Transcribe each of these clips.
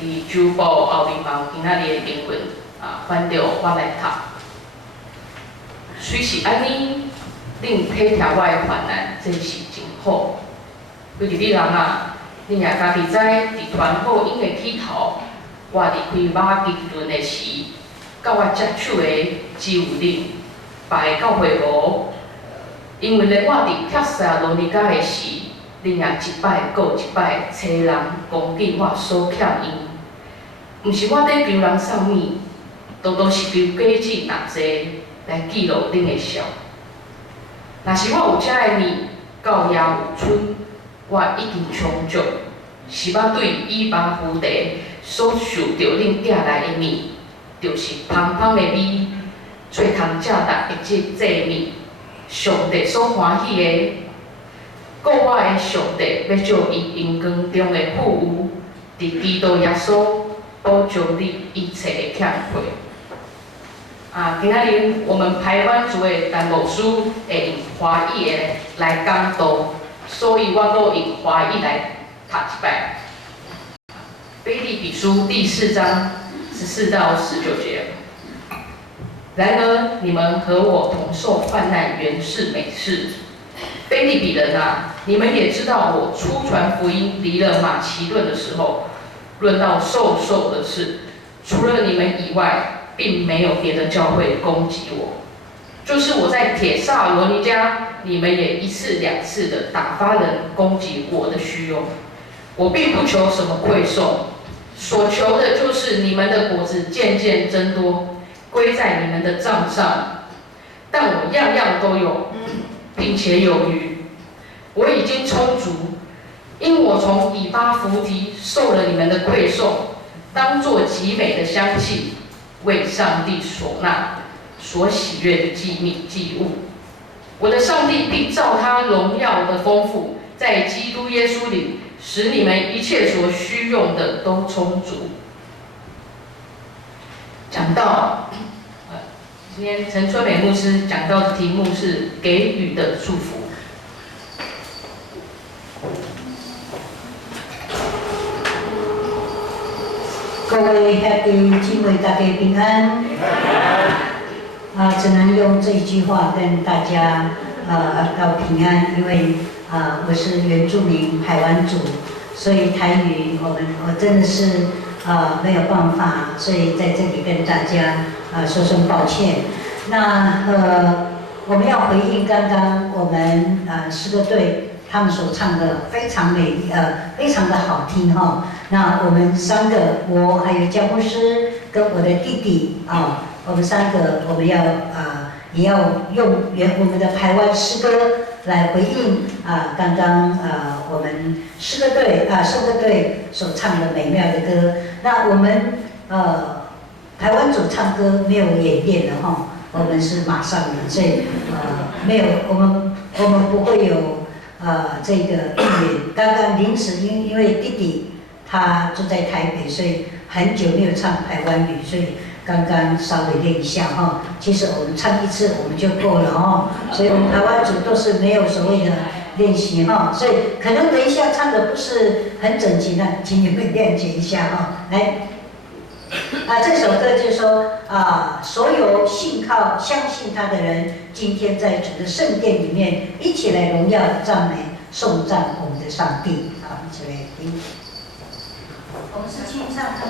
伫周报后面嘛有今仔日的经文翻着我来读。虽是安尼，恁体贴我的患难，真是真好。为着你人恁也家己知，伫团伙因的起头，我离开马其顿的时，甲我接触的只有恁，别个教会无。因为咧，我伫帖撒罗尼迦的时，恁也一摆搁一摆找人攻击我所欠因。毋是我伫求人送物，多是求果子纳济来记录恁的笑。若是我有遮的物到遐有剩，我已经充足，是要对以巴弗地所受着恁寄来的物，就是芳芳的米，做通食达一即祭物。上帝所欢喜的，故我的上帝要照伊阴光中的富有，伫基督耶稣补偿你一切的欠亏。今仔日我们排湾族的陈牧师会用华语的来讲道，所以我阁用华语来读一摆。腓立比书第4章14到19节。然而，你们和我同受患难，原是美事。腓立比人你们也知道，我初传福音离了马其顿的时候，论到受的事，除了你们以外，并没有别的教会攻击我。就是我在帖撒罗尼迦，你们也1次2次的打发人攻击我的虚用。我并不求什么馈送，所求的就是你们的果子渐渐增多，归在你们的账上。但我样样都有，并且有余。我已经充足，因我从以巴弗提受了你们的馈送，当作极美的香气，为上帝所纳，所喜悦的祭物。我的上帝必照他荣耀的丰富，在基督耶稣里，使你们一切所需用的都充足。讲到今天陈春美牧师讲到的题目是给予的祝福。各位兄弟姊妹，大家平安。只能用这一句话跟大家道平安，因为我是原住民排湾族，所以台语我真的是没有办法，所以在这里跟大家说声抱歉。那我们要回应刚刚我们诗歌队他们所唱的非常美丽，非常的好听哈。那我们3个，我还有江牧师跟我的弟弟我们3个，我们要也要用我们的排湾诗歌来回应刚刚我们诗歌队圣歌队所唱的美妙的歌。那我们排湾组唱歌没有演练的哈，我们是马上的，所以没有我们不会有这个预演。刚刚临时因为弟弟他住在台北，所以很久没有唱排湾语，所以刚刚稍微练一下哈。其实我们唱1次我们就够了哈，所以我们排湾组都是没有所谓的练习哈，所以可能等一下唱的不是很整齐的，请你们谅解一下哈。来，这首歌就是说所有信靠相信他的人，今天在主的圣殿里面一起来荣耀赞美颂赞我们的上帝一起来听。我们是清唱的。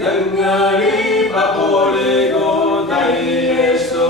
Dengar iba boleh go dari Yesus.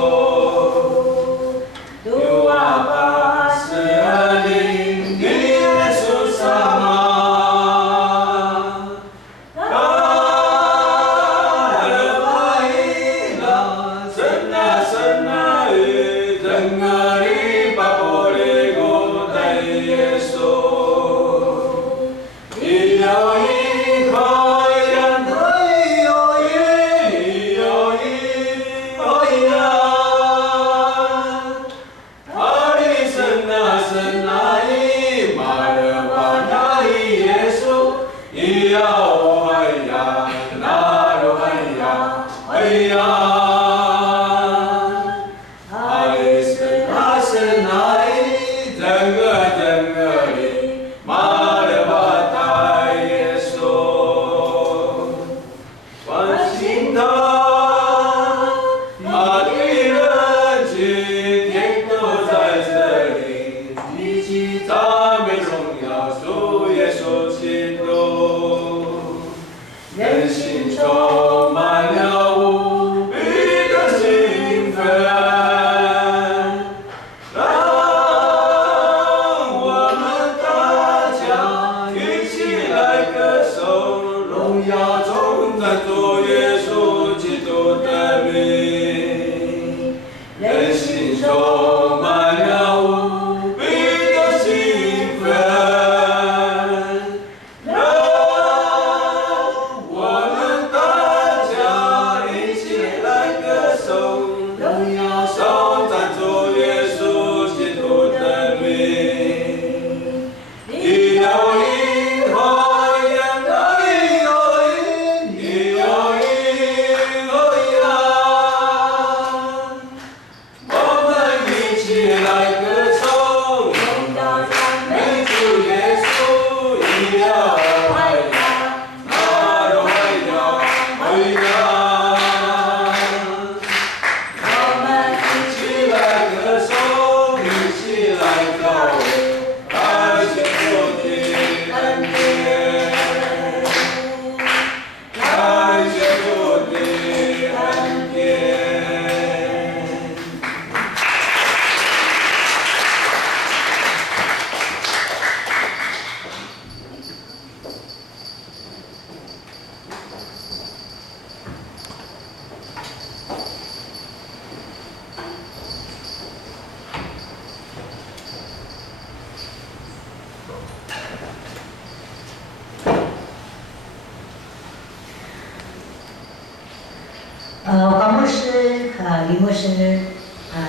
黄牧师、林牧师、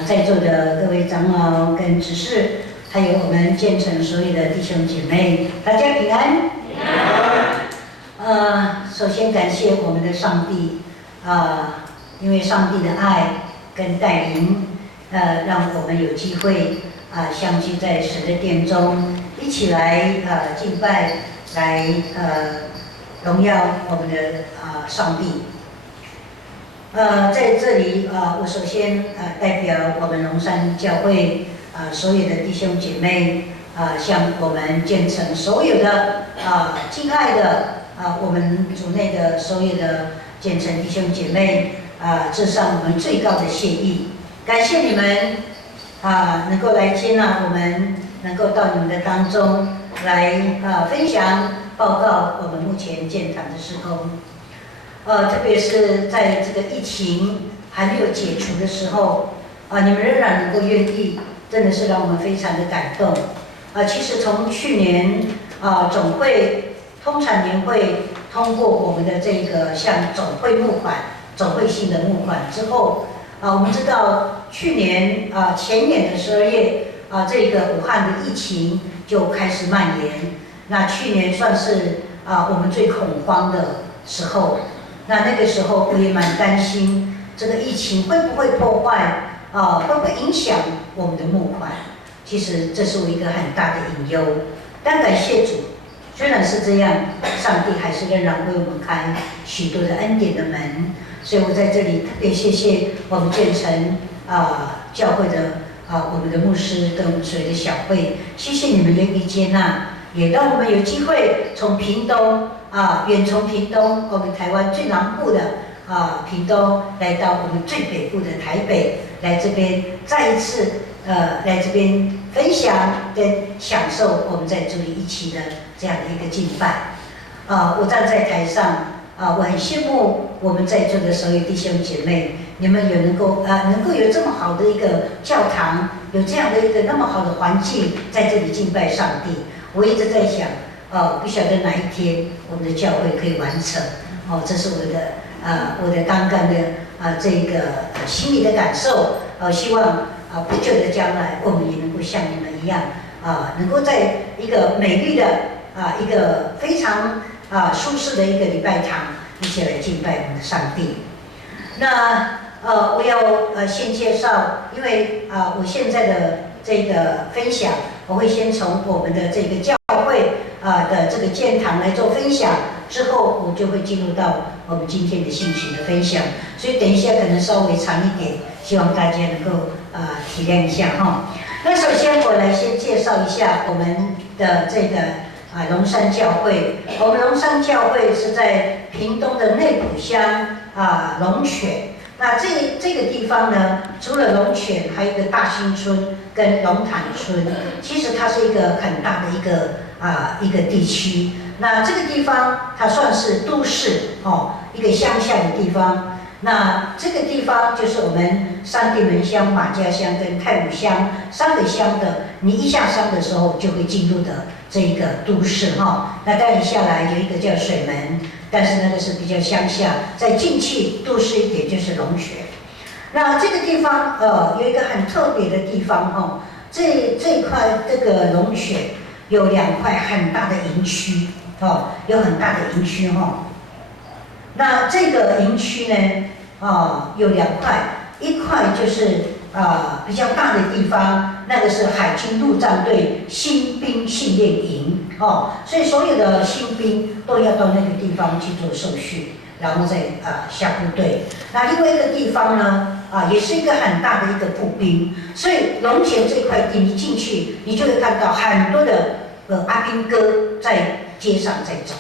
在座的各位长老跟执事，还有我们建成所有的弟兄姐妹，大家平安。平安。首先感谢我们的上帝，因为上帝的爱跟带领，让我们有机会相聚在神的殿中，一起来敬拜，来荣耀我们的上帝。在这里我首先代表我们龙山教会所有的弟兄姐妹向我们建成所有的敬爱的我们组内的所有的建成弟兄姐妹致上我们最高的谢意，感谢你们能够来接纳我们，能够到你们的当中来分享报告我们目前建堂的事工。特别是在这个疫情还没有解除的时候，你们仍然能够愿意，真的是让我们非常的感动。其实从去年总会通产年会通过我们的这个向总会募款、总会性的募款之后，我们知道去年前年的12月这个武汉的疫情就开始蔓延。那去年算是我们最恐慌的时候。那个时候我也蛮担心，这个疫情会不会破坏会不会影响我们的募款？其实这是我一个很大的隐忧。但感谢主，虽然是这样，上帝还是仍然为我们开许多的恩典的门。所以我在这里特别谢谢我们建成教会的我们的牧师跟我们所有的小会，谢谢你们愿意接纳，也让我们有机会从屏东远从屏东，我们台湾最南部的屏东，来到我们最北部的台北，来这边再一次来这边分享跟享受我们在这里一起的这样的一个敬拜。我站在台上我很羡慕我们在座的所有弟兄姐妹，你们有能够有这么好的一个教堂，有这样的一个那么好的环境，在这里敬拜上帝。我一直在想。不晓得哪一天我们的教会可以完成，这是我的刚刚的这个心里的感受。希望不久的将来，我们也能够像你们一样，能够在一个美丽的一个非常舒适的一个礼拜堂，一起来敬拜我们的上帝。那我要先介绍，因为我现在的这个分享，我会先从我们的这个教会的这个建堂来做分享，之后我就会进入到我们今天的信息的分享，所以等一下可能稍微长一点，希望大家能够体谅一下哈。那首先我来先介绍一下我们的这个龙山教会。我们龙山教会是在屏东的内埔乡龙泉。那这个地方呢，除了龙泉，还有一个大兴村跟龙潭村，其实它是一个很大的一个地区。那这个地方它算是都市一个乡下的地方。那这个地方就是我们三地门乡、马家乡跟太武乡3个乡的，你一下山的时候就会进入的这一个都市那当然下来有一个叫水门，但是那个是比较乡下，再进去都市一点就是龙泉。那这个地方有一个很特别的地方这一块这个龙泉有2块很大的营区有很大的营区那这个营区呢有2块，一块就是比较大的地方，那个是海军陆战队新兵训练营所以所有的新兵都要到那个地方去做受训，然后再下部队。那另外一个地方呢也是一个很大的一个步兵，所以龙泉这块地你进去，你就会看到很多的阿兵哥在街上在走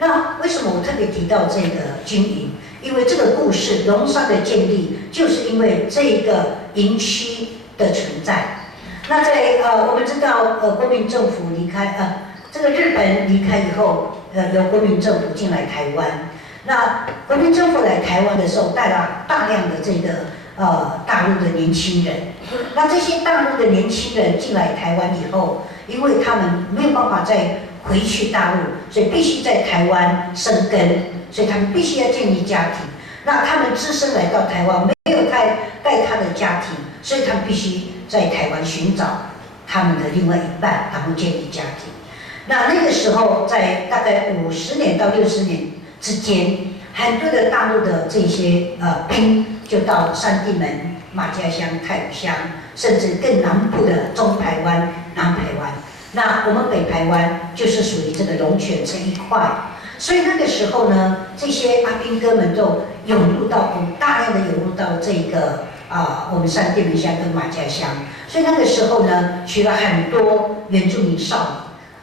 那为什么我特别提到这个军营？因为这个故事，龙山的建立就是因为这个营区的存在。那在我们知道国民政府离开这个日本离开以后，由国民政府进来台湾。那国民政府来台湾的时候，带了大量的这个大陆的年轻人。那这些大陆的年轻人进来台湾以后，因为他们没有办法再回去大陆，所以必须在台湾生根，所以他们必须要建立家庭。那他们只身来到台湾，没有带他的家庭，所以他们必须在台湾寻找他们的另外一半，然后建立家庭。那个时候，在大概50年到60年之间，很多的大陆的这些兵就到三地门、马家乡、太武乡，甚至更南部的中台湾、南台湾。那我们北台湾就是属于这个龙泉这一块，所以那个时候呢，这些阿兵哥们都大量的涌入到这个我们三地门乡跟马家乡，所以那个时候呢，娶了很多原住民少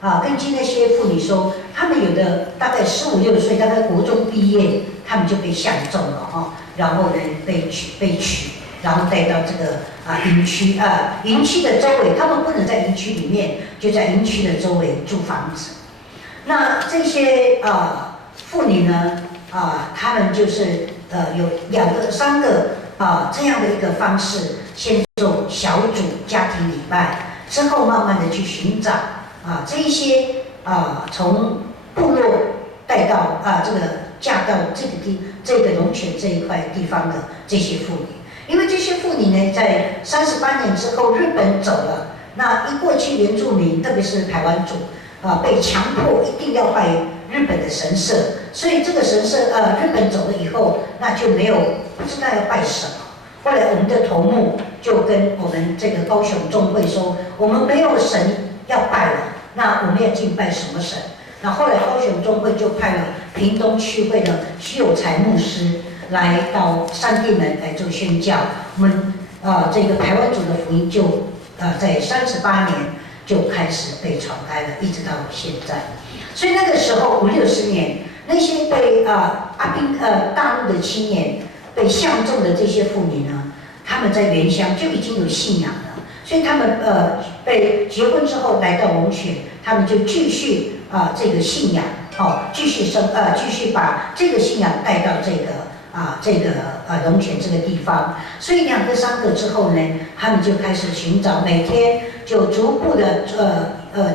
女根据那些妇女说，他们有的大概15、16岁，大概国中毕业，他们就被相中了然后呢被娶。然后带到这个营区营区的周围，他们不能在营区里面，就在营区的周围租房子。那这些妇女呢他们就是有2个、3个这样的一个方式，先做小组家庭礼拜，之后慢慢的去寻找这一些从部落带到这个嫁到这个龙泉这一块地方的这些妇女。因为这些妇女呢，在38年之后，日本走了，那一过去原住民，特别是排湾族被强迫一定要拜日本的神社，所以这个神社日本走了以后，那就没有不知道要拜什么。后来我们的头目就跟我们这个高雄众会说，我们没有神要拜了，那我们要敬拜什么神？那后来高雄众会就派了屏东区会的徐有才牧师来到三地门来做宣教，我们这个排湾族的福音就在38年就开始被传开了，一直到现在。所以那个时候50、60年，那些被大陆的青年被相中的这些妇女呢，他们在原乡就已经有信仰了，所以他们被结婚之后来到龙泉，他们就继续这个信仰继续把这个信仰带到这个龙泉这个地方，所以2个、3个之后呢，他们就开始寻找，每天就逐步的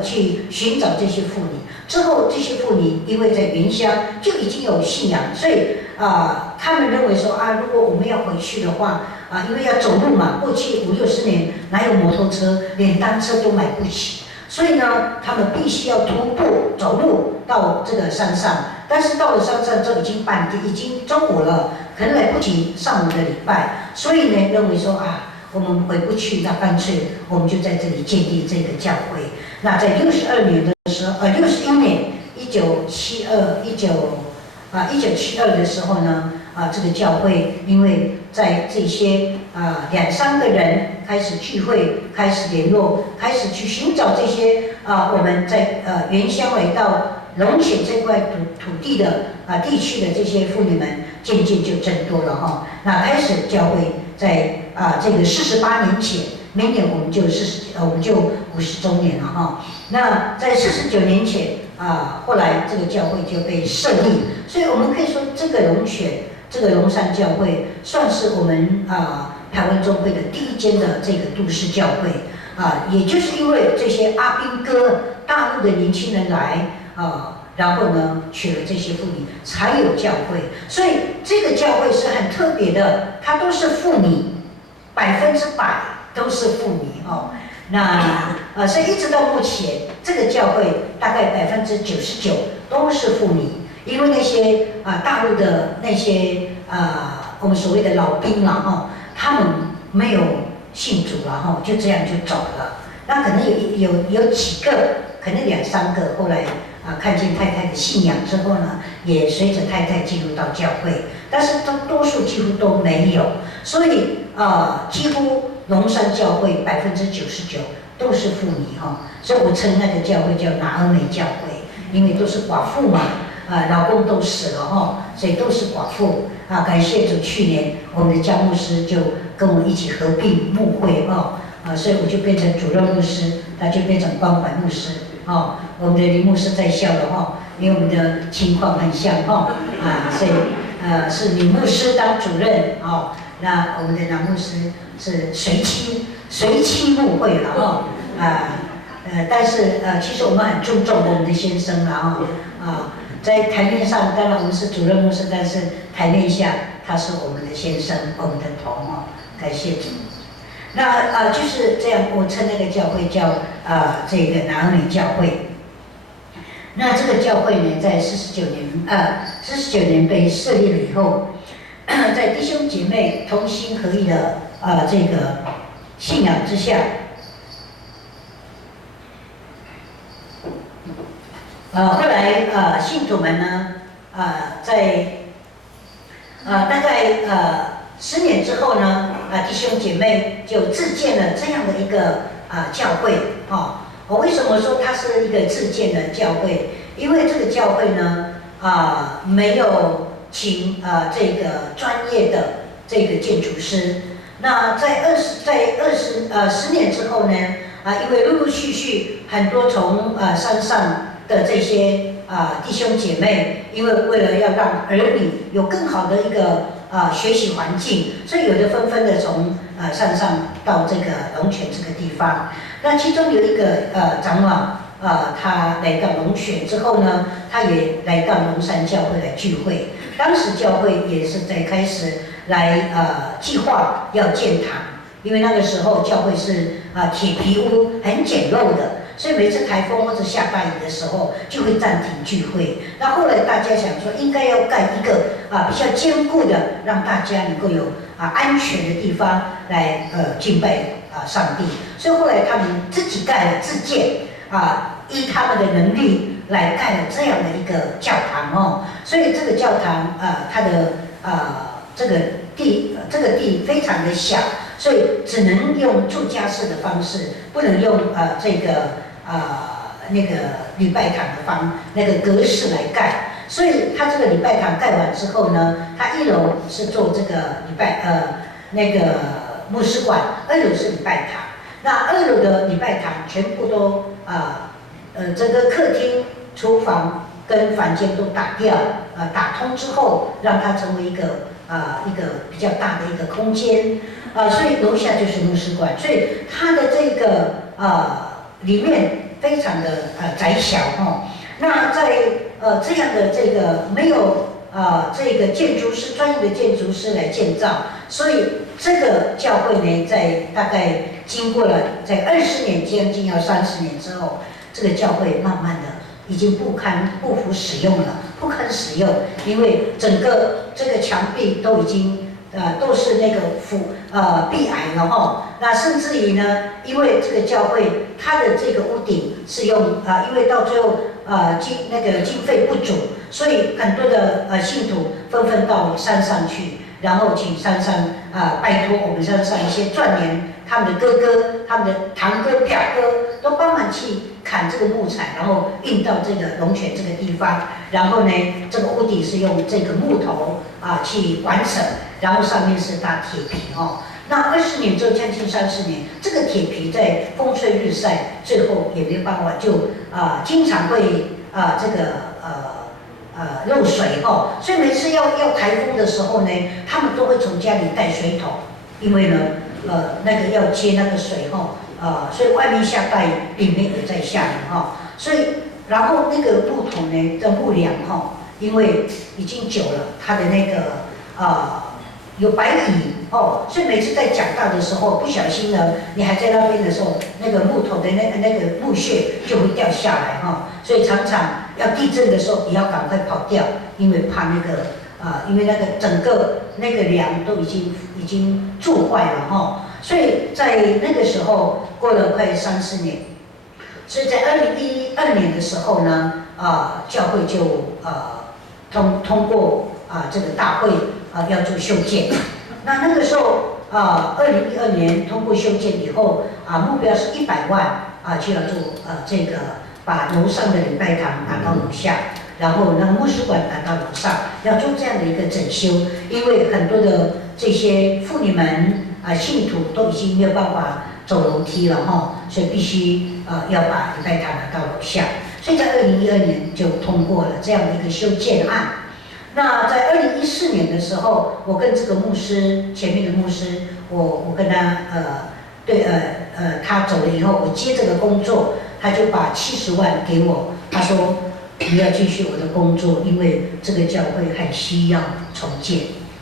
去寻找这些妇女。之后这些妇女因为在原乡就已经有信仰，所以他们认为说如果我们要回去的话因为要走路嘛，过去50、60年哪有摩托车，连单车都买不起。所以呢，他们必须要徒步走路到这个山上，但是到了山上就已经中午了，可能来不及上午的礼拜，所以呢，认为说啊，我们回不去，那干脆我们就在这里建立这个教会。那在62年的时候，61年1972的时候呢，这个教会因为在这些2、3个人开始聚会，开始联络，开始去寻找这些我们在原乡来到龙泉这块土地的地区的这些妇女们，渐渐就增多了哈。那开始教会在这个48年前，明年我们就50周年了哈。那在49年前后来这个教会就被设立，所以我们可以说这个龙泉，这个龙山教会算是我们台湾中会的第一间的这个都市教会也就是因为这些阿兵哥大陆的年轻人来然后呢娶了这些妇女，才有教会。所以这个教会是很特别的，它都是妇女，100%都是妇女哦。那所以一直到目前，这个教会大概99%都是妇女，因为那些大陆的那些我们所谓的老兵啦他们没有信主啦就这样就走了。那可能有几个，可能2、3个，后来看见太太的信仰之后呢，也随着太太进入到教会，但是多数几乎都没有，所以几乎龙山教会99%都是妇女所以我称那个教会叫拿俄美教会，因为都是寡妇嘛，老公都死了所以都是寡妇感谢主，去年我们的江牧师就跟我一起合并牧会所以我就变成主任牧师，他就变成关怀牧师我们的林牧师在笑了因为我们的情况很像所以是女牧师当主任那我们的男牧师是随妻牧会了但是其实我们很注重我们的先生在台面上当然我们是主任牧师，但是台面下他是我们的先生，我们的头感谢主。那就是这样，我称那个教会叫这个拿俄美教会。那这个教会呢，在49年被设立了以后，在弟兄姐妹同心合意的这个信仰之下，后来信徒们呢，在大概10年之后呢，弟兄姐妹就自建了这样的一个教会我为什么说它是一个自建的教会？因为这个教会呢没有请这个专业的这个建筑师。那在10年之后呢，因为陆陆续续很多从山上的这些弟兄姐妹，因为为了要让儿女有更好的一个学习环境，所以有的纷纷的从山上到这个龙泉这个地方。那其中有一个长老他来到龙泉之后呢，他也来到龙山教会来聚会。当时教会也是在开始来计划要建堂，因为那个时候教会是铁皮屋，很简陋的，所以每次台风或者下大雨的时候就会暂停聚会。那后来大家想说，应该要盖一个比较坚固的，让大家能够有安全的地方来敬拜上帝。所以后来他们自己盖了自建依他们的能力来盖了这样的一个教堂所以这个教堂它的这个地非常的小，所以只能用住家式的方式，不能用这个那个礼拜堂的那个格式来盖。所以它这个礼拜堂盖完之后呢，它1楼是做这个那个牧师馆，2楼是礼拜堂。那2楼的礼拜堂全部都整个客厅、厨房跟房间都打掉，打通之后，让它成为一个比较大的一个空间，所以楼下就是牧师馆，所以它的这个里面非常的窄小那在这样的这个没有这个专业的建筑师来建造，所以这个教会呢，在大概经过了在20年将近要30年之后，这个教会慢慢的已经不堪不服使用了，不肯使用，因为整个这个墙壁都已经都是那个壁癌了哈。那甚至于呢，因为这个教会它的这个屋顶是用因为到最后经费不足，所以很多的信徒纷纷到山上去，然后请山上拜托我们山上一些壮年，他们的哥哥、他们的堂哥、表哥都帮忙去砍这个木材，然后运到这个龙泉这个地方。然后呢，这个屋顶是用这个木头去完成，然后上面是搭铁皮哦。那20年之后，将近30年，这个铁皮在风吹日晒，最后也没有办法，就经常会漏水哦。所以每次要台风的时候呢，他们都会从家里带水桶，因为呢那个要接那个水哦，所以外面下大雨，里面也在下雨哦。所以然后那个木桶呢的木梁因为已经久了，它的那个有白蚁哦，所以每次在讲道的时候，不小心呢，你还在那边的时候，那个木头的那个木屑就会掉下来所以常常要地震的时候也要赶快跑掉，因为怕那个因为那个整个那个梁都已经蛀坏了所以在那个时候过了快30年，所以在2012年的时候呢，教会就通过这个大会要做修建。那个时候2012年通过修建以后目标是100万就要做这个把楼上的礼拜堂搬到楼下，然后那个牧师馆搬到楼上，要做这样的一个整修，因为很多的这些妇女们信徒都已经没有办法走楼梯了所以必须要把礼拜堂拿到楼下，所以在2012年就通过了这样的一个修建案。那在2014年的时候，我跟这个牧师，前面的牧师，我跟他他走了以后，我接这个工作，他就把70万给我，他说你要继续我的工作，因为这个教会很需要重建。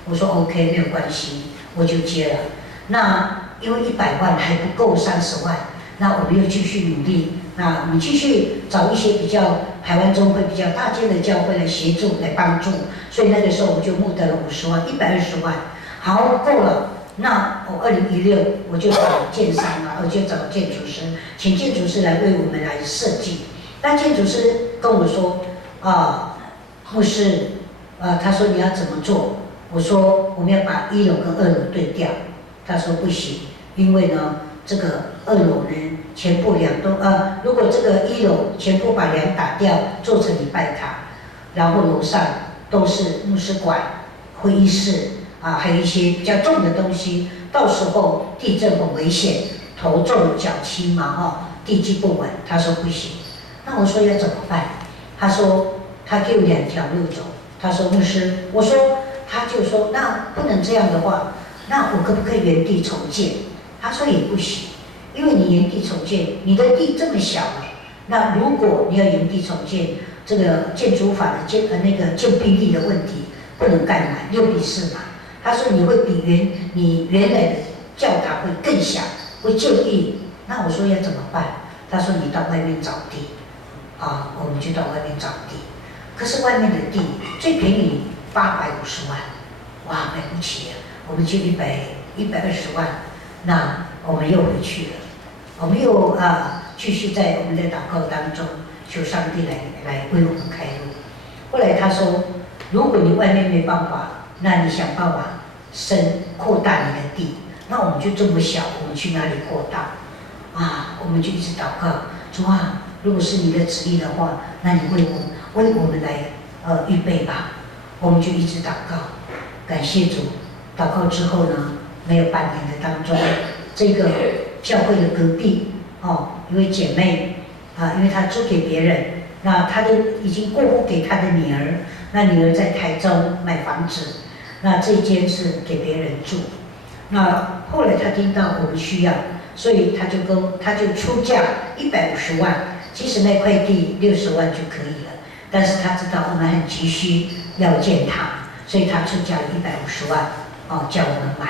我说 OK 没有关系，我就接了。那因为100万还不够30万，那我们又继续努力。那我们继续找一些比较台湾中会比较大间的教会来协助来帮助，所以那个时候我就募得了50万，120万，好够了。那我2016我就找建商我就找建筑师，请建筑师来为我们来设计。那建筑师跟我说牧师他说你要怎么做？我说我们要把1楼跟2楼对调。他说不行，因为呢这个2楼呢全部梁都如果这个1楼全部把梁打掉，做成礼拜堂，然后楼上都是牧师馆、会议室还有一些比较重的东西，到时候地震很危险，头重脚轻嘛地基不稳。他说不行，那我说要怎么办？他说他给我2条路走。他说牧师，我说他就说那不能这样的话，那我可不可以原地重建？他说也不行，因为你原地重建，你的地这么小了，那如果你要原地重建，这个建筑法的建蔽率的问题不能盖满6比4嘛。他说你会比你原来的教堂会更小，会建议。那我说要怎么办？他说你到外面找地我们就到外面找地。可是外面的地最便宜850万，哇，买不起了，我们就120万。那我们又回去了，我们又继续在我们的祷告当中求上帝来为我们开路。后来他说，如果你外面没办法，那你想办法扩大你的地。那我们就这么小，我们去哪里扩大我们就一直祷告，主如果是你的旨意的话，那你为我们来预备吧。我们就一直祷告，感谢主。祷告之后呢，没有半年的当中，这个教会的隔壁一位姐妹因为她租给别人，那她已经过户给她的女儿，那女儿在台中买房子，那这间是给别人住。那后来她听到我们需要，所以她就出价150万，其实那块地60万就可以了，但是她知道我们很急需要建堂，所以她出价150万叫我们买。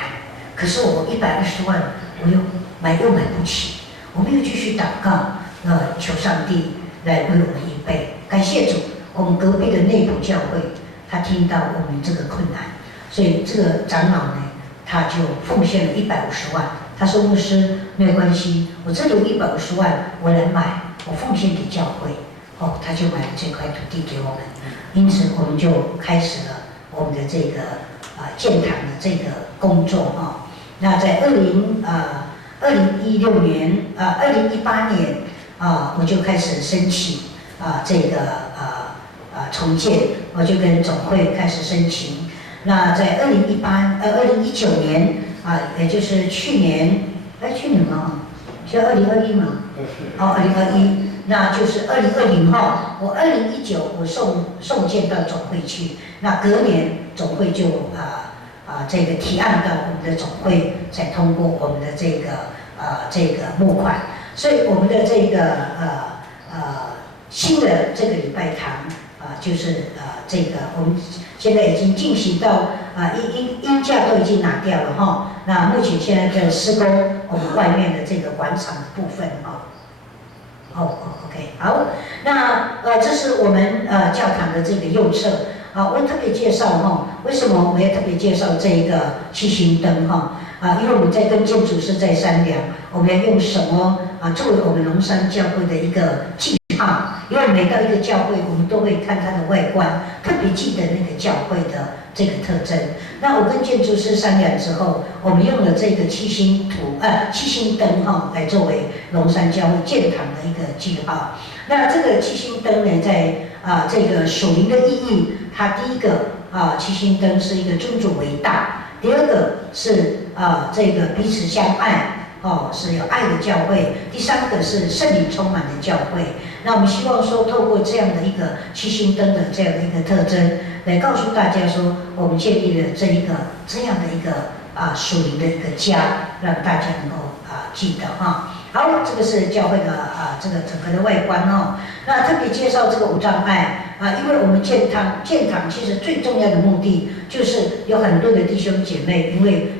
可是我120万我又买不起，我们又继续祷告求上帝来为我们预备。感谢主，我们隔壁的内埔教会，他听到我们这个困难，所以这个长老呢，他就奉献了150万。他说牧师没有关系，我这里有150万，我来买，我奉献给教会。哦，他就买了这块土地给我们，因此我们就开始了我们的这个建堂的这个工作啊。那在2018年我就开始申请这个重建，我就跟总会开始申请。那在2019年也就是去年嘛，是2021嘛？哦，2021，那就是2020哈。我2019我送件到总会去，那隔年总会就这个提案到我们的总会，才通过我们的这个募款。所以我们的这个新的这个礼拜堂就是这个我们现在已经进行到鹰架都已经拿掉了哈。那目前现在在施工我们外面的这个广场的部分OK， 好，那这是我们教堂的这个右侧我特别介绍为什么我要特别介绍这个七星灯因为我们在跟建筑师在商量，我们要用什么作为我们龙山教会的一个记号。因为每到一个教会，我们都会看它的外观，特别记得那个教会的这个特征。那我跟建筑师商量之后，我们用了这个七星灯来作为龙山教会建堂的一个记号。那这个七星灯呢，在这个属灵的意义，它第一个七星灯是一个尊主为大。第二个是这个彼此相爱是有爱的教会。第三个是圣灵充满的教会。那我们希望说，透过这样的一个七星灯的这样的一个特征，来告诉大家说，我们建立了这样的一个属灵的一个家，让大家能够记得好，这个是教会的这个整个的外观那特别介绍这个无障碍因为我们建堂其实最重要的目的就是有很多的弟兄姐妹，因为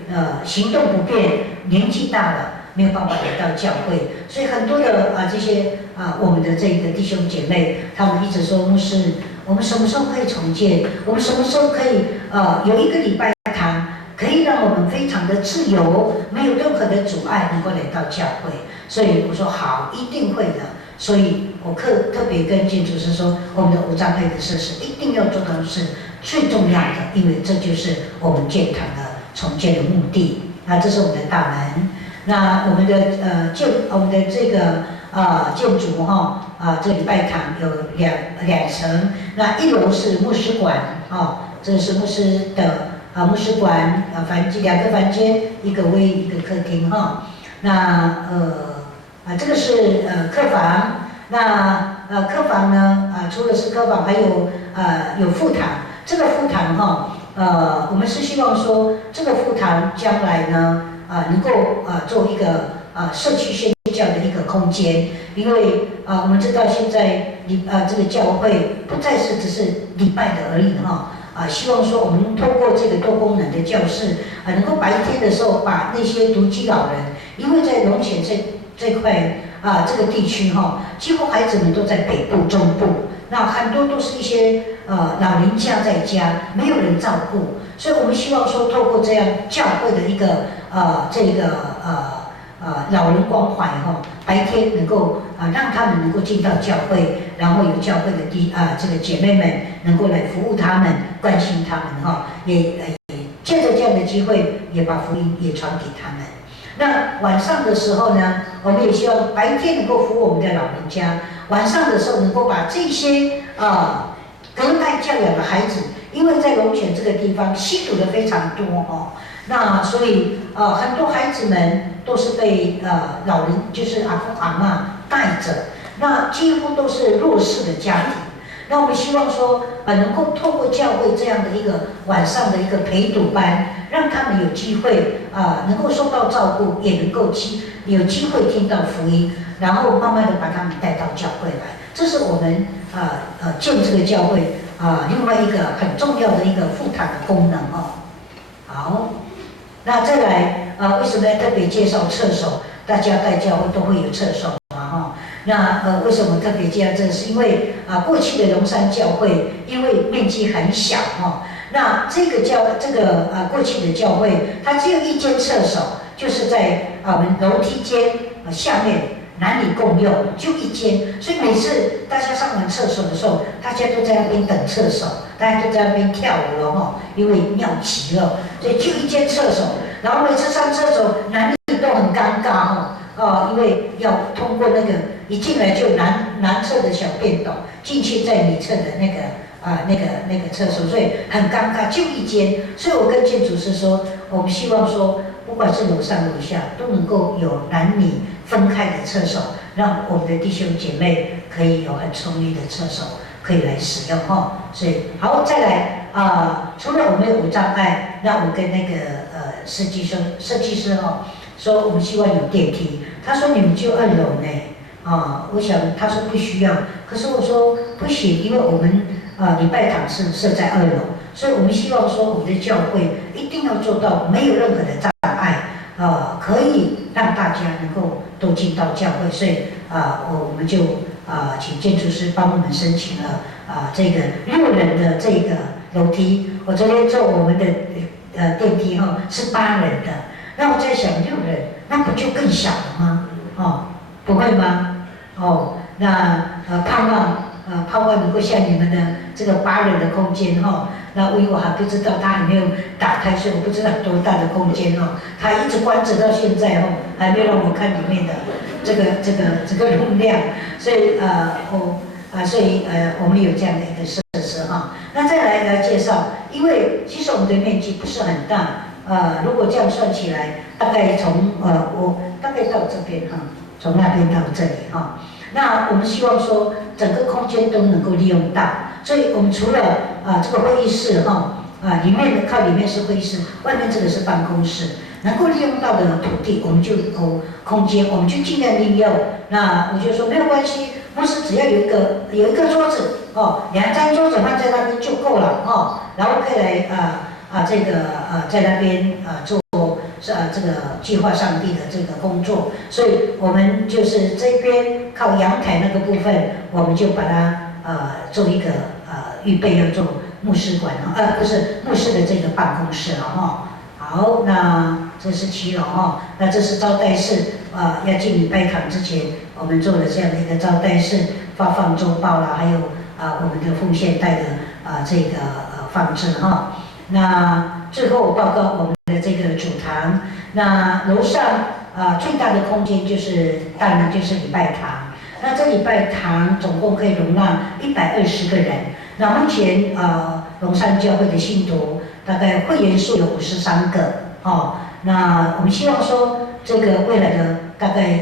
行动不便，年纪大了，没有办法来到教会，所以很多的这些我们的这个弟兄姐妹，他们一直说牧师，我们什么时候可以重建？我们什么时候可以有一个礼拜堂，可以让我们非常的自由，没有任何的阻碍，能够来到教会。所以我说好，一定会的。所以我特别跟建筑师说，我们的无障碍的设施一定要做到是最重要的，因为这就是我们建堂的重建的目的。那这是我们的大门。那我们的这个建筑这礼拜堂有两层，那一楼是牧师馆这是牧师的牧师馆2个房间，一个卫浴，一个客厅那这个是客房。那客房呢除了是客房，还有副堂。这个副堂我们是希望说这个副堂将来呢能够做一个社区宣教的一个空间，因为我们知道现在这个教会不再是只是礼拜的而已希望说我们透过这个多功能的教室能够白天的时候把那些独居老人，因为在龙泉这块这个地区几乎孩子们都在北部、中部，那很多都是一些老人家在家，没有人照顾，所以我们希望说透过这样教会的一个老人关怀白天能够让他们能够进到教会，然后有教会的这个姐妹们能够来服务他们，关心他们也借着这样的机会，也把福音也传给他们。那晚上的时候呢，我们也希望白天能够服务我们的老人家，晚上的时候能够把这些隔代教养的孩子，因为在龙泉这个地方吸毒的非常多那所以很多孩子们都是被老人就是阿公阿嬷带着，那几乎都是弱势的家庭。那我们希望说能够透过教会这样的一个晚上的一个陪读班，让他们有机会能够受到照顾，也能够有机会听到福音，然后慢慢的把他们带到教会来。这是我们建这个教会另外一个很重要的一个副堂的功能好，那再来为什么要特别介绍厕所？大家在教会都会有厕所那为什么特别介绍这个？是因为过去的龙山教会因为面积很小那这个过去的教会它只有一间厕所，就是在我们楼梯间下面。男女共用，就一间，所以每次大家上完厕所的时候，大家都在那边等厕所，大家都在那边跳舞了因为尿急了，所以就一间厕所，然后每次上厕所，男女都很尴尬因为要通过那个一进来就男厕的小便斗，进去在女厕的那个厕所，所以很尴尬，就一间，所以我跟建筑师说，我们希望说，不管是楼上楼下，都能够有男女分开的厕所，让我们的弟兄姐妹可以有很充裕的厕所可以来使用所以好，再来除了我们有无障碍，那我跟那个设计师说我们希望有电梯，他说你们就2楼呢我想他说不需要，可是我说不行，因为我们礼拜堂是设在2楼，所以我们希望说我们的教会一定要做到没有任何的障碍可以让大家能够都进到教会，所以我们就请建筑师帮我们申请了这个6人的这个楼梯。我昨天坐我们的电梯是8人的，那我在想6人那不就更小了吗？不会吗？那盼望能够像你们的这个8人的空间那因为我还不知道它还没有打开，所以我不知道多大的空间它一直关着到现在还没有让我看里面的这个容量，所以我们有这样的一个设施那再来介绍，因为其实我们的面积不是很大如果这样算起来，大概从我大概到这边从那边到这里那我们希望说整个空间都能够利用到，所以我们除了这个会议室里面是会议室，外面这个是办公室，能够利用到的土地我们就有空间，我们就尽量利用。那我就说没有关系，牧师只要有一个桌子2张桌子放在那边就够了然后可以来在那边做这个计划上帝的这个工作，所以我们就是这边靠阳台那个部分，我们就把它做一个预备要做牧师馆不是牧师的这个办公室了好，那这是7楼那这是招待室要进礼拜堂之前，我们做了这样的一个招待室，发放周报啦，还有我们的奉献袋的这个放置那最后我报告我们的这个主堂，那楼上最大的空间当然就是礼拜堂，那这礼拜堂总共可以容纳120个人。那目前龙山教会的信徒大概会员数有53个那我们希望说这个未来的大概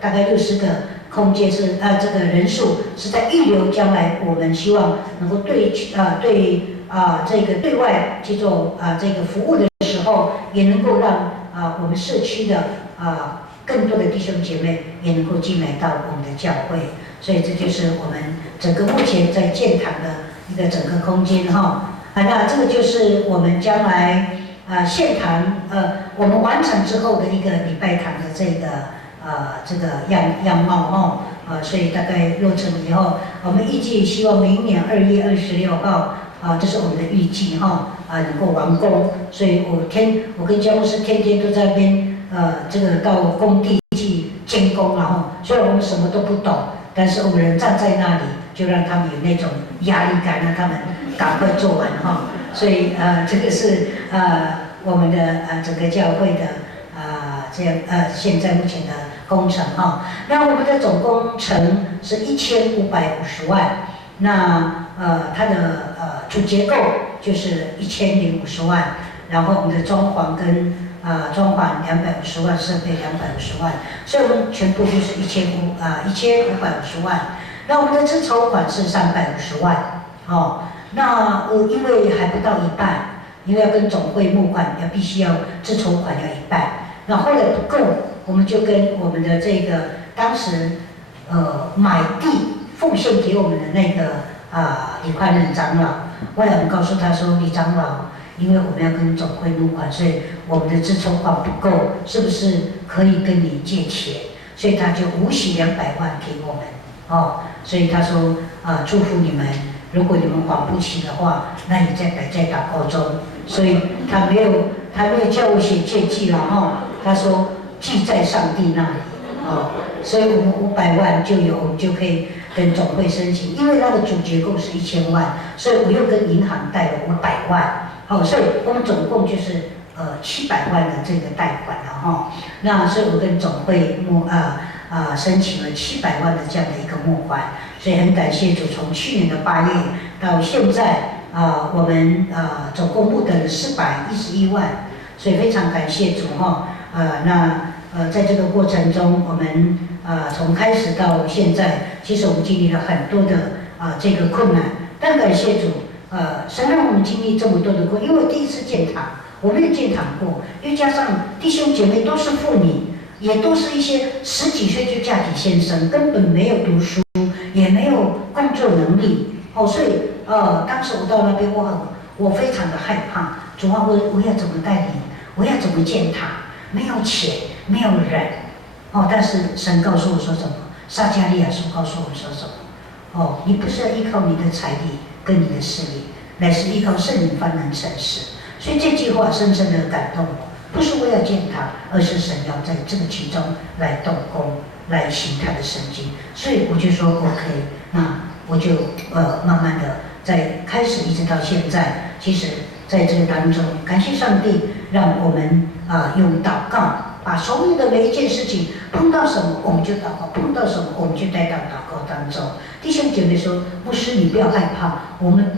大概60个空间是这个人数是在预留，将来我们希望能够这个对外去做这个服务的时候，也能够让我们社区的更多的弟兄姐妹也能够进来到我们的教会，所以这就是我们整个目前在建堂的一个整个空间那这个就是我们将来现堂我们完成之后的一个礼拜堂的这个样貌所以大概落成以后，我们预计希望明年2月26号这是我们的预计能够完工，所以我跟姜牧师天天都在那边这个到工地去监工虽然我们什么都不懂，但是我们人站在那里，就让他们有那种压力感，让他们赶快做完所以这个是我们的整个教会的这样现在目前的工程那我们的总工程是1550万，那它的主结构就是1050万，然后我们的装潢跟装潢250万，设备250万，所以我们全部就是1550万。那我们的自筹款是350万那因为还不到一半，因为要跟总会募款必须要自筹款要一半，那后来不够，我们就跟我们的这个当时买地奉献给我们的那个李宽仁长老，后来我们告诉他说，李长老，因为我们要跟总会募款，所以我们的自筹款不够，是不是可以跟你借钱？所以他就无息200万给我们哦。所以他说祝福你们，如果你们还不起的话，那你再摆在祷告中。所以他没有叫我写借记了哈、哦，他说记在上帝那里哦。所以我们500万我们就可以跟总会申请，因为它的主结构是1000万，所以我又跟银行贷了500万，好、哦，所以我们总共就是700万的这个贷款了哈、哦。那所以我跟总会申请了700万的这样的一个募款，所以很感谢主，从去年的8月到现在我们总共募得了411万，所以非常感谢主哈、哦。在这个过程中，我们从开始到现在，其实我们经历了很多的这个困难，但感谢主，神让我们经历这么多的困难，因为我第一次建堂，我没有建堂过，又加上弟兄姐妹都是妇女，也都是一些10几岁就嫁给先生，根本没有读书，也没有工作能力，哦，所以当时我到那边，我非常的害怕，主啊，我要怎么带领，我要怎么建堂，没有钱，没有人，哦，但是神告诉我说什么？撒迦利亚书告诉我说什么？哦，你不是要依靠你的财力跟你的势力，乃是依靠圣灵方能成事。所以这句话深深的感动我，不是我要建堂，而是神要在这个其中来动工，来行他的神迹。所以我就说 OK， 那我就慢慢的在开始一直到现在，其实在这个当中，感谢上帝让我们用祷告。把所有的每一件事情碰到什么我们就祷告，碰到什么我们就带到祷告当中。弟兄姐妹说，牧师你不要害怕，我们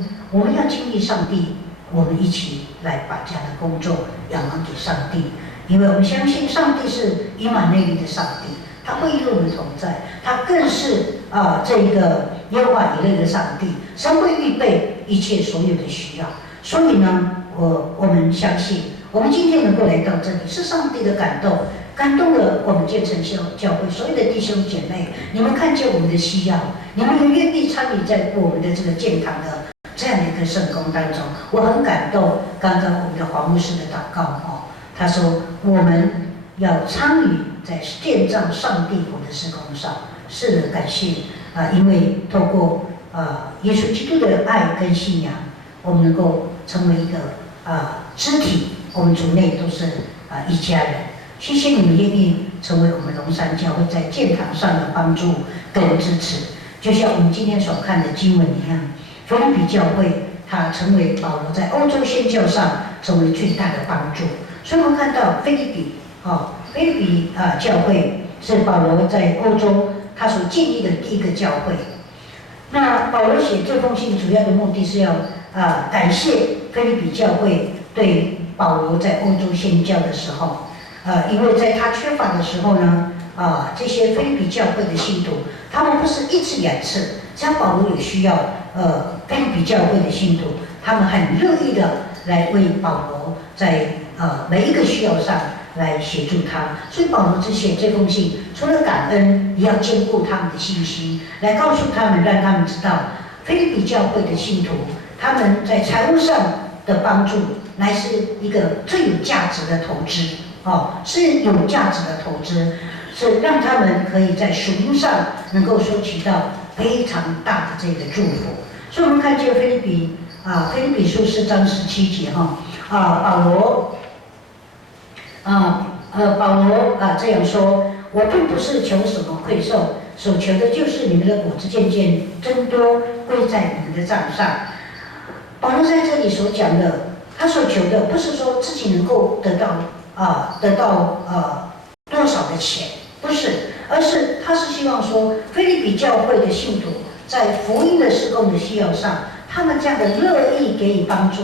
要经历上帝，我们一起来把这样的工作仰望给上帝，因为我们相信上帝是以马内利的上帝，他会与我们同在，他更是这一个耶和华以勒的上帝，神会预备一切所有的需要。所以呢，我们相信。我们今天能够来到这里，是上帝的感动，感动了我们建成教会所有的弟兄姐妹。你们看见我们的需要，你们也愿意参与在我们的这个建堂的这样的一个圣工当中。我很感动，刚刚我们的黄牧师的祷告哦，他说我们要参与在建造上帝国的事工上。是的，感谢因为透过耶稣基督的爱跟信仰，我们能够成为一个肢体。我们族内都是一家人，谢谢你们愿意成为我们龙山教会在建堂上的帮助跟支持。就像我们今天所看的经文一样，腓立比教会它成为保罗在欧洲宣教上成为最大的帮助。所以我们看到腓立比教会是保罗在欧洲他所建立的第一个教会。那保罗写这封信主要的目的是要感谢腓立比教会对保罗在欧洲宣教的时候，因为在他缺乏的时候呢，这些腓立比教会的信徒，他们不是1次2次，像保罗有需要，腓立比教会的信徒，他们很乐意的来为保罗在每一个需要上来协助他。所以保罗只写这封信，除了感恩，也要兼顾他们的信心，来告诉他们，让他们知道腓立比教会的信徒，他们在财务上的帮助。乃是一个最有价值的投资，是有价值的投资，是让他们可以在属灵上能够收取到非常大的这个祝福。所以我们看见腓立比书4章17节保罗这样说：我并不是求什么馈送，所求的就是你们的果子渐渐增多，归在你们的账上。保罗在这里所讲的。他所求的不是说自己能够得到多少的钱，不是，而是他是希望说腓立比教会的信徒在福音的事工的需要上，他们这样的乐意给予帮助，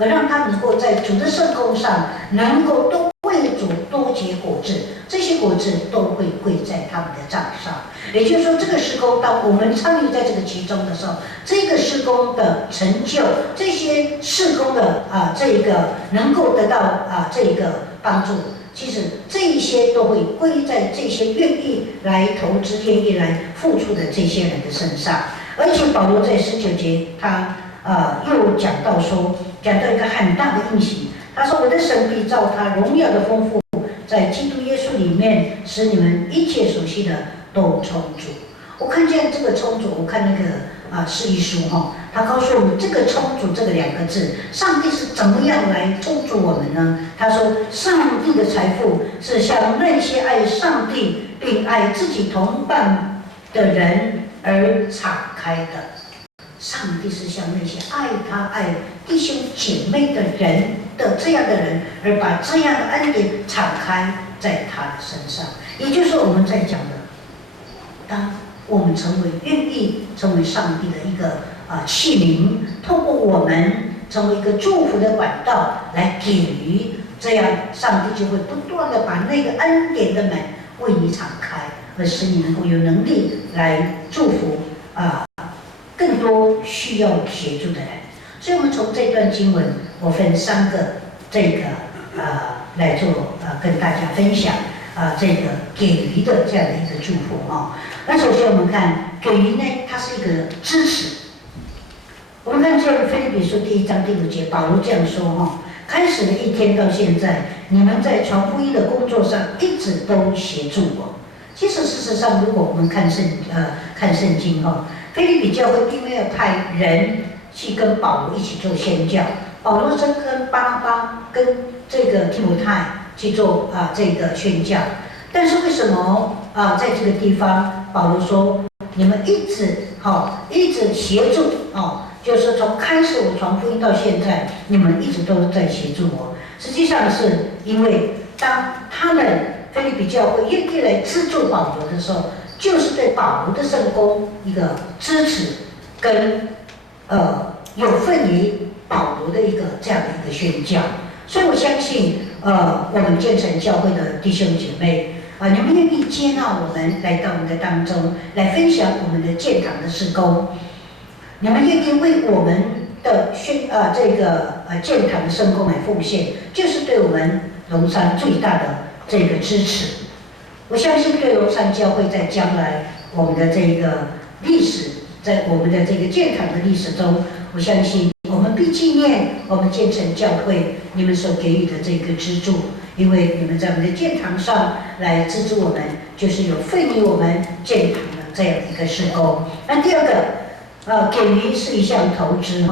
而让他们能够在主的圣工上能够都为主多结果子，这些果子都会归在他们的账上。也就是说，这个事工当我们参与在这个其中的时候，这个事工的成就，这些事工的这个能够得到这个帮助，其实这一些都会归在这些愿意来投资、愿意来付出的这些人的身上。而且保罗在19节，他又讲到一个很大的应许，他说：“我的神必照他荣耀的丰富，在基督耶稣里面，使你们一切所需的都充足。我看见这个充足，我看那个释义书他告诉我们这个充足这个2个字，上帝是怎么样来充足我们呢？他说，上帝的财富是向那些爱上帝并爱自己同伴的人而敞开的。上帝是向那些爱他、爱弟兄姐妹的人的这样的人，而把这样的恩典敞开在他的身上。也就是我们在讲的，当我们愿意成为上帝的一个器皿，透过我们成为一个祝福的管道来给予，这样上帝就会不断的把那个恩典的门为你敞开，而使你能够有能力来祝福更多需要协助的人。所以我们从这段经文，我分3个这个来做跟大家分享这个给予的这样的一个祝福那首先我们看给予呢，它是一个支持。我们看这腓立比书第1章第5节，保罗这样说开始的一天到现在，你们在传福音的工作上一直都协助我。其实事实上，如果我们看圣经腓立比教会并没有派人去跟保罗一起做宣教，保罗是跟巴拿巴跟这个提摩太去做这个宣教。但是为什么在这个地方保罗说你们一直协助就是从开始我传福音到现在，你们一直都在协助我。实际上是因为当他们腓立比教会愿意来资助保罗的时候，就是对保罗的圣工一个支持跟有份于保罗的一个这样的一个宣教。所以我相信我们建成教会的弟兄姐妹你们愿意接纳我们来到我们的当中，来分享我们的建堂的事工，你们愿意为我们的这个建堂的圣工来奉献，就是对我们龙山最大的这个支持。我相信对龙山教会在将来我们的这个历史，在我们的这个建堂的历史中，我相信我们必纪念我们建成教会你们所给予的这个资助，因为你们在我们的建堂上来资助我们，就是有份于我们建堂的这样一个事工。那第二个给予是一项投资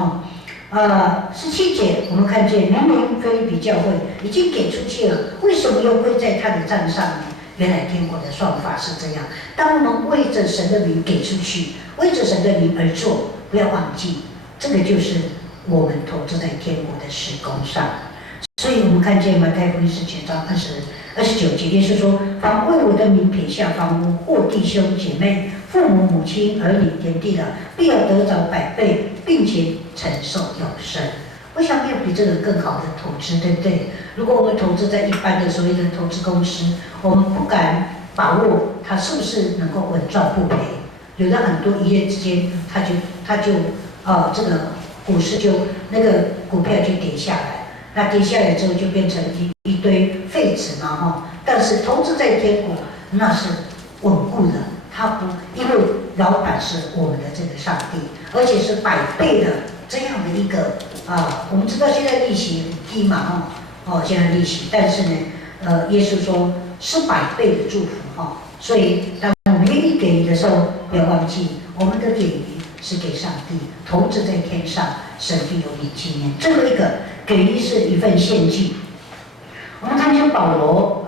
17节我们看见明明腓立比教会已经给出去了，为什么又归在他的账上呢？原来天国的算法是这样，当我们为着神的名给出去，为着神的名而做，不要忘记这个就是我们投资在天国的事工上。所以我们看见马太福音19章29节，耶稣说：凡为我的名撇下房屋或弟兄姐妹、父母母亲、儿女、田地的，必要得着100倍，并且承受永生。我想没有比这个更好的投资，对不对？如果我们投资在一般的所谓的投资公司，我们不敢把握它是不是能够稳赚不赔。有的很多一夜之间，它就这个股市就那个股票就跌下来，那跌下来之后就变成一堆废纸嘛但是投资在天国那是稳固的，它不因为老板是我们的这个上帝，而且是100倍的这样的一个我们知道现在利息很低嘛现在利息，但是呢耶稣说是100倍的祝福所以当我们愿意给予的时候，不要忘记我们的给予是给上帝，投资在天上，神必有你纪念。最后一个给予是一份献祭。我们看见保罗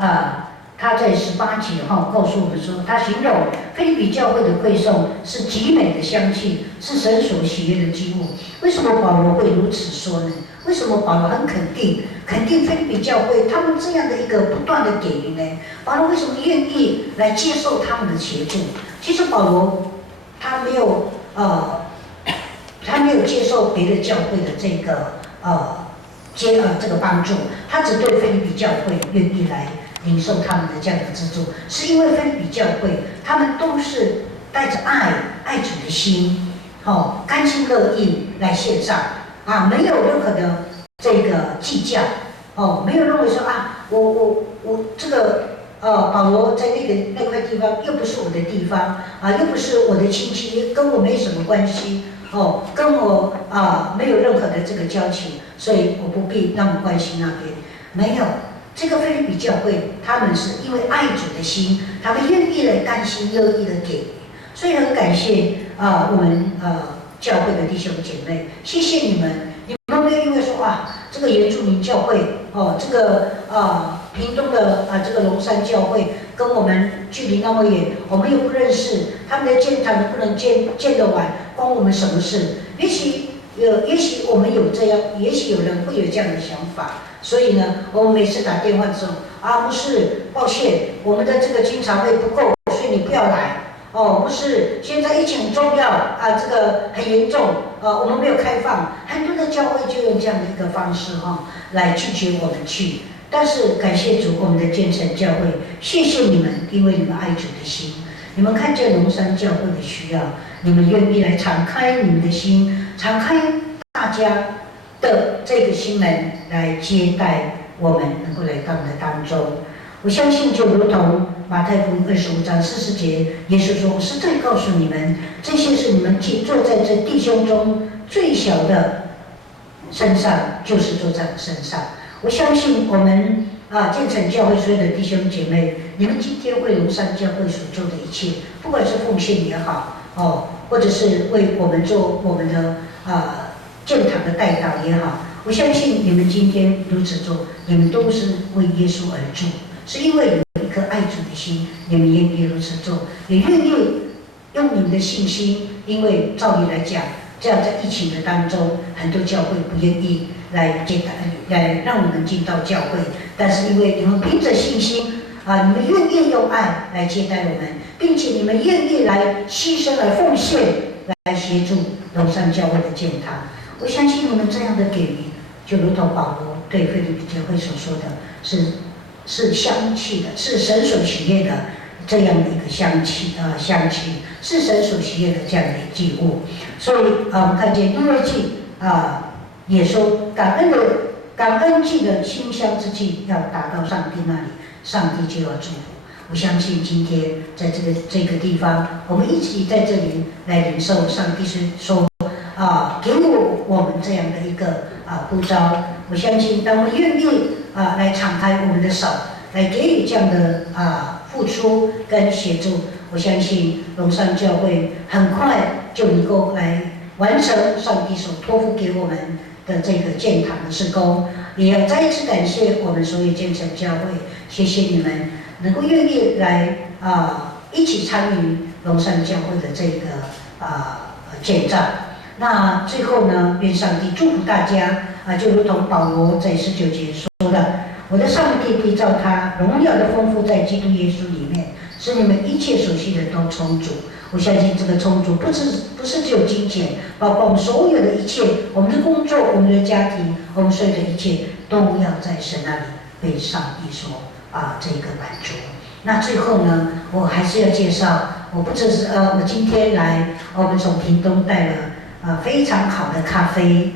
他在18节告诉我们说，他形容腓立比教会的馈送是极美的香气，是神所喜悦的祭物。为什么保罗会如此说呢？为什么保罗很肯定腓立比教会他们这样的一个不断的给予呢？保罗为什么愿意来接受他们的协助？其实保罗他没有接受别的教会的这个这个帮助，他只对腓立比教会愿意来领受他们的这样的资助，是因为腓立比教会他们都是带着爱主的心甘心乐意来献上没有任何的这个计较没有认为说我这个保罗在那块地方又不是我的地方又不是我的亲戚，跟我没什么关系跟我没有任何的这个交情，所以我不必那么关心那边。没有，这个菲律比教会，他们是因为爱主的心，他们愿意来甘心乐意的给予，所以很感谢我们教会的弟兄姐妹，谢谢你们，你们没有因为说这个原住民教会这个屏东的这个龙山教会跟我们距离那么远，我们又不认识，他们的建堂能不能建得完，关我们什么事？也许我们有这样，也许有人会有这样的想法。所以呢，我们每次打电话的时候，牧师，抱歉，我们的这个经常会不够，所以你不要来。牧师，现在疫情很重要这个很严重我们没有开放，很多的教会就用这样的一个方式来拒绝我们去。但是感谢主，我们的建成教会，谢谢你们，因为你们爱主的心，你们看见龙山教会的需要，你们愿意来敞开你们的心，敞开大家的这个心门来接待我们，能够来到我们的当中。我相信就如同马太福音25章40节，耶稣说：“我实在告诉你们，这些是你们坐在这弟兄中最小的身上，就是坐在我身上。”我相信我们建成教会所有的弟兄姐妹，你们今天为龙山教会所做的一切，不管是奉献也好或者是为我们做我们的建堂的代祷也好，我相信你们今天如此做，你们都是为耶稣而做，是因为有一颗爱主的心，你们愿意如此做，也愿意用你们的信心，因为照理来讲，这样在疫情的当中，很多教会不愿意来让我们进到教会，但是因为你们凭着信心你们愿意用爱来接待我们，并且你们愿意来牺牲、来奉献、来协助龙山教会的建堂。我相信你们这样的给予，就如同保罗对腓立比教会所说的，是香气的，是神所喜悦的这样的一个香气，是神所喜悦的这样的祭物。所以我们看见第二季也说感恩祭的馨香之祭要达到上帝那里，上帝就要祝福。我相信今天在这个地方，我们一起在这里来领受上帝是说给我们这样的一个呼召。我相信当我们愿意来敞开我们的手，来给予这样的付出跟协助，我相信龙山教会很快就能够来完成上帝所托付给我们的这个建堂的事工。也要再一次感谢我们所有建成教会，谢谢你们能够愿意来一起参与龙山教会的这个建造。那最后呢，愿上帝祝福大家就如同保罗在19节说的：“我的上帝必照他荣耀的丰富在基督耶稣里面，使你们一切所需的都充足。”我相信这个充足不是只有金钱，包括我们所有的一切，我们的工作、我们的家庭、我们所有的一切，都要在神那里被上帝所这个满足。那最后呢，我还是要介绍，我不只是我今天来，我们从屏东带了非常好的咖啡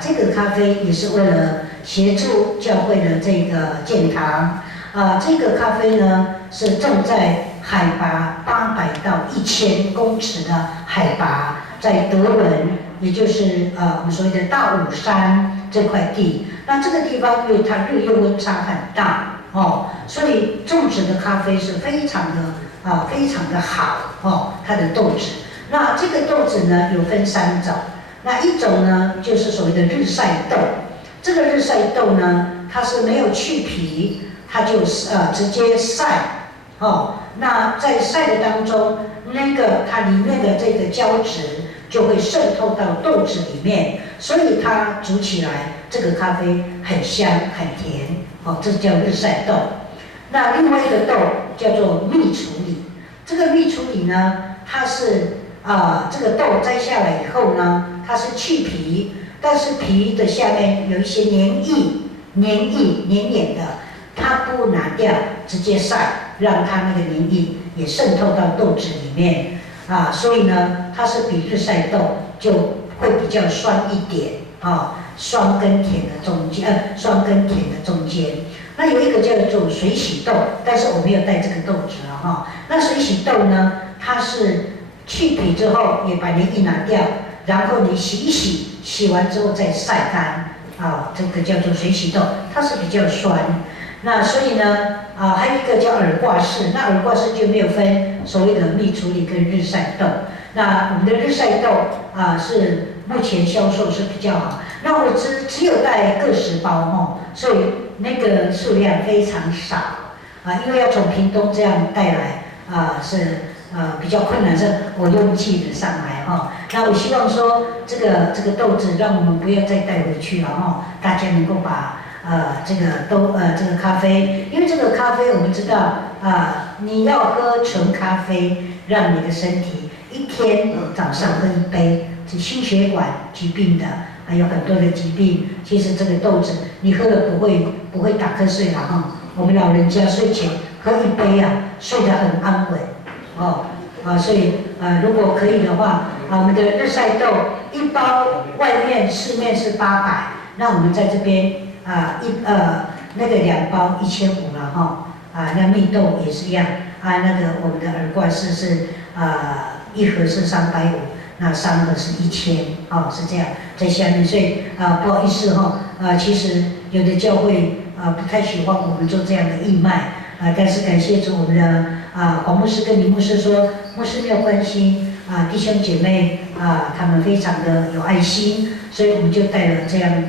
这个咖啡也是为了协助教会的这个建堂这个咖啡呢是种在海拔800到1000公尺的海拔，在德伦，也就是我们所谓的大武山这块地。那这个地方因为它日夜温差很大所以种植的咖啡是非常的好它的豆子。那这个豆子呢有分3种，那一种呢就是所谓的日晒豆。这个日晒豆呢，它是没有去皮，它就直接晒那在晒的当中，它里面的这个胶质就会渗透到豆子里面，所以它煮起来这个咖啡很香很甜这叫日晒豆。那另外一个豆叫做蜜处理，这个蜜处理呢，它是这个豆摘下来以后呢，它是去皮，但是皮的下面有一些黏黏的，它不拿掉，直接晒，让它那个黏液也渗透到豆子里面所以呢，它是比日晒豆就会比较酸一点酸跟甜的中间。那有一个叫做水洗豆，但是我没有带这个豆子那水洗豆呢，它是去皮之后也把黏液拿掉，然后你洗一洗，洗完之后再晒干这个叫做水洗豆，它是比较酸。那所以呢，还有一个叫耳挂式，那耳挂式就没有分所谓的蜜处理跟日晒豆。那我们的日晒豆是目前销售是比较好。那我只有带个10包哦，所以那个数量非常少因为要从屏东这样带来是比较困难，是我用寄的上来那我希望说这个豆子让我们不要再带回去了大家能够把这个咖啡，因为这个咖啡我们知道你要喝纯咖啡，让你的身体一天早上喝1杯，是心血管疾病的。还有很多的疾病，其实这个豆子你喝了不会打瞌睡了我们老人家睡前喝1杯睡得很安稳所以如果可以的话我们的日晒豆1包外面市面是800，那我们在这边那个2包1500了那蜜豆也是一样那个我们的耳挂式是1盒是350。那3盒是1000是这样在下面，所以不好意思其实有的教会不太喜欢我们做这样的义卖但是感谢主我们的黄牧师跟林牧师说，牧师没有关系弟兄姐妹他们非常的有爱心，所以我们就带了这样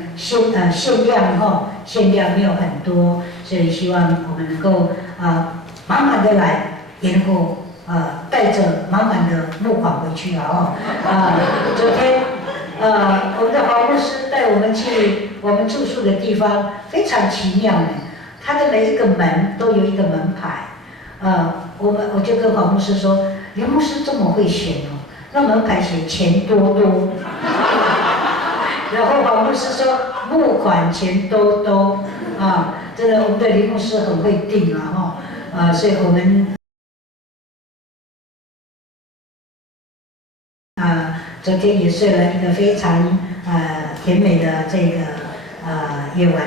限量没有很多，所以希望我们能够满满的来，也能够带着满满的募款回去昨天我们的黄牧师带我们去我们住宿的地方，非常奇妙呢。他的每一个门都有一个门牌，我就跟黄牧师说，林牧师这么会选那门牌写钱多多，然后黄牧师说募款钱多多这个我们的林牧师很会定所以我们。昨天也睡了一个非常甜美的这个夜晚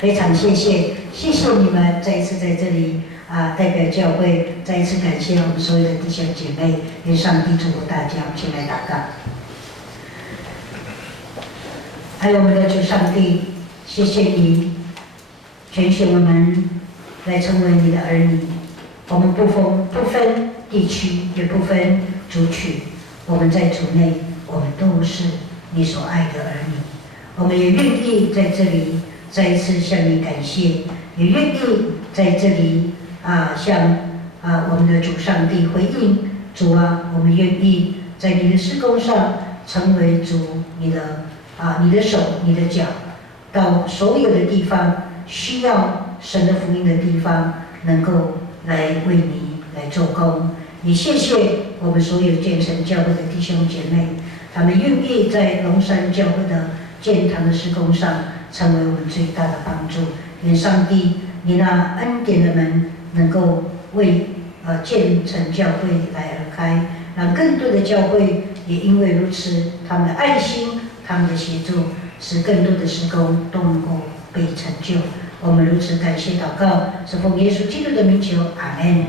非常谢谢你们再一次在这里代表教会再一次感谢我们所有的弟兄姐妹，愿上帝祝福大家，我们先来祷告。还有我们的主上帝，谢谢你拣选我们来成为你的儿女，我们不分地区，也不分族群，我们在主内。我们都是你所爱的儿女，我们也愿意在这里再一次向你感谢，也愿意在这里向我们的主上帝回应主我们愿意在你的事工上成为主你的手你的脚，到所有的地方需要神的福音的地方，能够来为你来做工。也谢谢我们所有建成教会的弟兄姐妹。他们愿意在龙山教会的建堂的事工上成为我们最大的帮助。愿上帝，你那恩典的门能够为建成教会来而开，让更多的教会也因为如此，他们的爱心、他们的协助，使更多的事工都能够被成就。我们如此感谢祷告，是奉耶稣基督的名求，阿门。